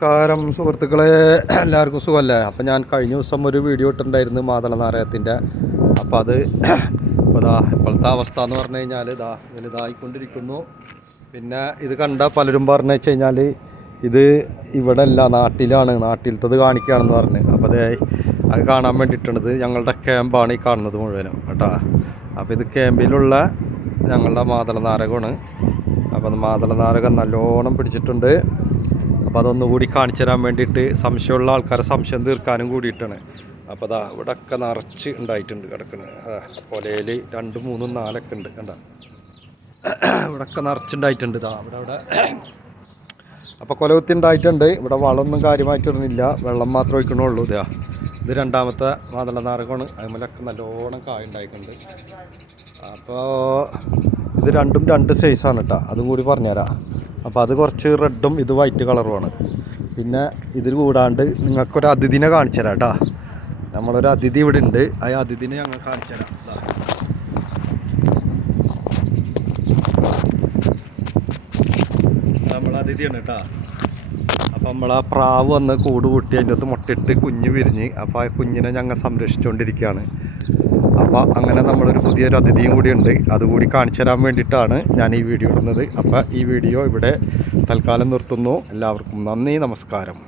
നമസ്കാരം സുഹൃത്തുക്കളെ, എല്ലാവർക്കും സുഖമല്ലേ? അപ്പം ഞാൻ കഴിഞ്ഞ ദിവസം ഒരു വീഡിയോ ഇട്ടിട്ടുണ്ടായിരുന്നു മാതള നാരകത്തിൻ്റെ. അപ്പോൾ അത് ഇപ്പോഴത്തെ അവസ്ഥ എന്ന് പറഞ്ഞു കഴിഞ്ഞാൽ വലുതായിക്കൊണ്ടിരിക്കുന്നു. പിന്നെ ഇത് കണ്ട പലരും പറഞ്ഞു വെച്ച് കഴിഞ്ഞാൽ ഇത് ഇവിടെ അല്ല, നാട്ടിലാണ്, നാട്ടിലത്തത് കാണിക്കുകയാണെന്ന് പറഞ്ഞ്. അപ്പോൾ അത് കാണാൻ വേണ്ടിയിട്ടുള്ളത് ഞങ്ങളുടെ ക്യാമ്പാണ് ഈ കാണുന്നത് മുഴുവനും കേട്ടോ. അപ്പോൾ ഇത് ക്യാമ്പിലുള്ള ഞങ്ങളുടെ മാതള നാരകമാണ്. അപ്പോൾ മാതള നാരകം നല്ലോണം പിടിച്ചിട്ടുണ്ട്. അപ്പോൾ അതൊന്നുകൂടി കാണിച്ചു തരാൻ വേണ്ടിയിട്ട് സംശയമുള്ള ആൾക്കാരെ സംശയം തീർക്കാനും കൂടിയിട്ടാണ്. അപ്പോൾ ഇവിടെ ഒക്കെ നിറച്ച് ഉണ്ടായിട്ടുണ്ട് കിടക്കുന്നത്. കൊലയിൽ 2, 3, 4 ഒക്കെ ഉണ്ട് കണ്ട. ഇവിടെയൊക്കെ നിറച്ചുണ്ടായിട്ടുണ്ട്. ഇവിടെ അപ്പോൾ കൊലകുത്തി ഉണ്ടായിട്ടുണ്ട്. ഇവിടെ വളമൊന്നും കാര്യമായിട്ടൊന്നുമില്ല, വെള്ളം മാത്രം ഒഴിക്കണുള്ളൂ. ഇത് രണ്ടാമത്തെ മാതള നാരകമാണ്. അതുമല്ലൊക്കെ നല്ലോണം കായ ഉണ്ടായിട്ടുണ്ട്. അപ്പോൾ ഇത് രണ്ടും 2 സൈസാണ് കേട്ടോ, അതും കൂടി പറഞ്ഞുതരാം. അപ്പോൾ അത് കുറച്ച് റെഡും ഇത് വൈറ്റ് കളറുമാണ്. പിന്നെ ഇതിൽ കൂടാണ്ട് നിങ്ങൾക്കൊരു അതിഥിനെ കാണിച്ചു തരാം കേട്ടോ. നമ്മളൊരു അതിഥി ഇവിടെ ഉണ്ട്, ആ അതിഥിനെ ഞങ്ങൾ കാണിച്ചു തരാം. നമ്മളെ അതിഥിയാണ് കേട്ടോ. അപ്പം നമ്മളാ പ്രാവ് വന്ന് കൂട് കൂട്ടി അതിൻ്റെ അകത്ത് മുട്ടയിട്ട് കുഞ്ഞ് വിരിഞ്ഞ്. അപ്പോൾ ആ കുഞ്ഞിനെ ഞങ്ങൾ സംരക്ഷിച്ചുകൊണ്ടിരിക്കുകയാണ്. അപ്പോൾ അങ്ങനെ നമ്മളൊരു പുതിയൊരു അതിഥിയും കൂടിയുണ്ട്, അതുകൂടി കാണിച്ചു തരാൻ വേണ്ടിയിട്ടാണ് ഞാൻ ഈ വീഡിയോ ഇടുന്നത്. അപ്പോൾ ഈ വീഡിയോ ഇവിടെ തൽക്കാലം നിർത്തുന്നു. എല്ലാവർക്കും നന്ദി, നമസ്കാരം.